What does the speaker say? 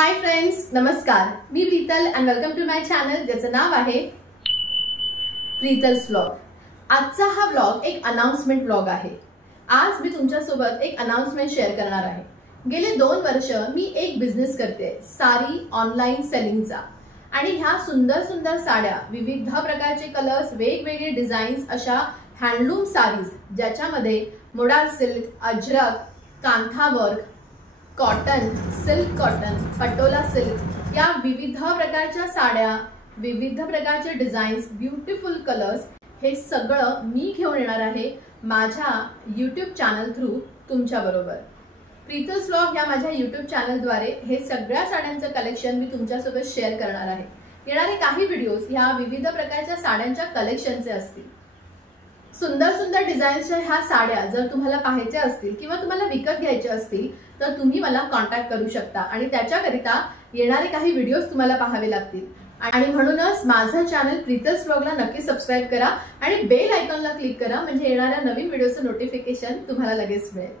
हाय friends, नमस्कार. मी Prital and welcome to my channel ज्याचं नाव आहे प्रीतल्स व्लॉग. आजचा हा व्लॉग एक अनाउन्समेंट व्लॉग आहे. आज मी तुमच्यासोबत एक अनाउन्समेंट शेअर करणार आहे. गेले 2 वर्ष मी एक बिझनेस करते, साडी ऑनलाईन सेलिंगचा. आणि ह्या सुंदर सुंदर साड्या, विविध प्रकारचे कलर्स, वेगवेगळे डिझाईन्स, अशा हँडलूम साडीज ज्याच्यामध्ये modal silk, Ajrak, kantha work, cotton, silk cotton, Patola silk, या विविध प्रकारच्या साड्या, विविध प्रकारचे डिझाईन्स, ब्युटिफुल कलर्स, हे सगळं मी घेऊन येणार आहे माझ्या यूट्यूब चॅनल थ्रू तुमच्या बरोबर. प्रीतल्स व्लॉग या माझ्या यूट्यूब चॅनलद्वारे हे सगळ्या साड्यांचं कलेक्शन मी तुमच्यासोबत शेअर करणार आहे. येणारे काही व्हिडिओज ह्या विविध प्रकारच्या साड्यांच्या कलेक्शनचे असतील. सुंदर सुंदर डिझाईन्सच्या ह्या साड्या जर तुम्हाला पाहायच्या असतील किंवा तुम्हाला विकत घ्यायच्या असतील तर तुम्ही मला कॉन्टॅक्ट करू शकता आणि त्याच्याकरिता येणारे काही व्हिडिओज तुम्हाला पाहावे लागतील. आणि म्हणूनच माझं चॅनल प्रीतल्स व्लॉगला नक्की सबस्क्राईब करा आणि बेल आयकॉनला क्लिक करा, म्हणजे येणाऱ्या नवीन व्हिडिओचं नोटिफिकेशन तुम्हाला लगेच मिळेल.